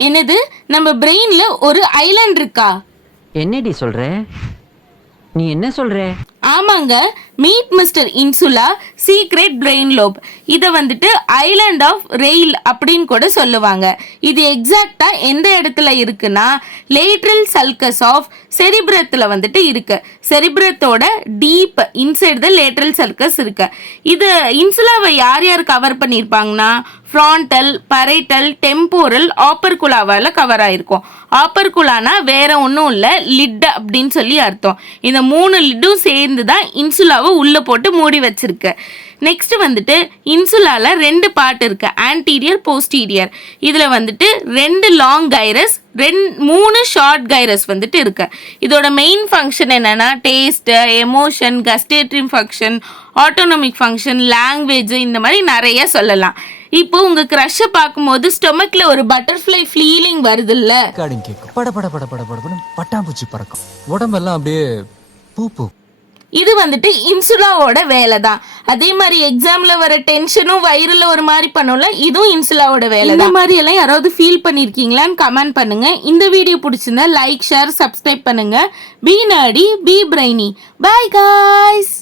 என்னது, நம்ம பிரெயின்ல ஒரு ஐலாண்ட் இருக்கா? என்னடி சொல்ற? நீ என்ன சொல்ற? ஆமாங்க, meet mister இன்சுலா secret brain lobe. இதை வந்துட்டு ஐலாண்ட் ஆஃப் ரெயில் அப்படின்னு கூட சொல்லுவாங்க. இது எக்ஸாக்டா எந்த இடத்துல இருக்குன்னா லேட்ரல் சல்கஸ் ஆஃப் செரிப்ரத்தில் வந்துட்டு இருக்கு. செரிப்ரத்தோட deep inside the lateral sulcus இருக்கு. இது இன்சுலாவை யார் யார் கவர் பண்ணியிருப்பாங்கன்னா ஃப்ரான்டல், பரைட்டல், டெம்போரல், ஆப்பர்குலாவால் கவர் ஆயிருக்கும். ஆப்பர்குலானா வேற ஒன்றும் இல்லை, லிட் அப்படின்னு சொல்லி அர்த்தம். இந்த 3 லிட்டும் சேர்ந்து தான் இன்சுலாவை உள்ளே போட்டு மூடி வச்சிருக்கு. நெக்ஸ்ட் வந்துட்டு இன்சுலால 2 பார்ட் இருக்கு, ஆன்டீரியர், போஸ்டீரியர். இதில் வந்துட்டு 2 லாங் கைரஸ், 3 ஷார்ட் கைரஸ் வந்துட்டு இருக்கு. இதோட மெயின் ஃபங்க்ஷன் என்னன்னா taste, emotion, gustatory function, autonomic function, language, இந்த மாதிரி நிறைய சொல்லலாம். இப்போ உங்க க்ரஷை பார்க்கும்போது ஸ்டொமக்ல ஒரு பட்டர்ஃப்ளை ஃபீலிங் வருது இல்ல? பட பட பட பட பட பட்டாம்பூச்சி பறக்கும், உடம்பெல்லாம் அப்படியே பூ. இது வந்துட்டு இன்சுலாவோட வேலை தான். அதே மாதிரி எக்ஸாம்ல வர டென்ஷனும் வயிறுல ஒரு மாதிரி பண்ணும்ல, இதுவும் இன்சுலாவோட வேலை தான். இந்த மாதிரி எல்லாம் யாராவது ஃபீல் பண்ணிருக்கீங்களான்னு கமெண்ட் பண்ணுங்க. இந்த வீடியோ பிடிச்சிருந்தா லைக், ஷேர், சப்ஸ்கிரைப் பண்ணுங்க. Be nerdy, be brainy. Bye guys.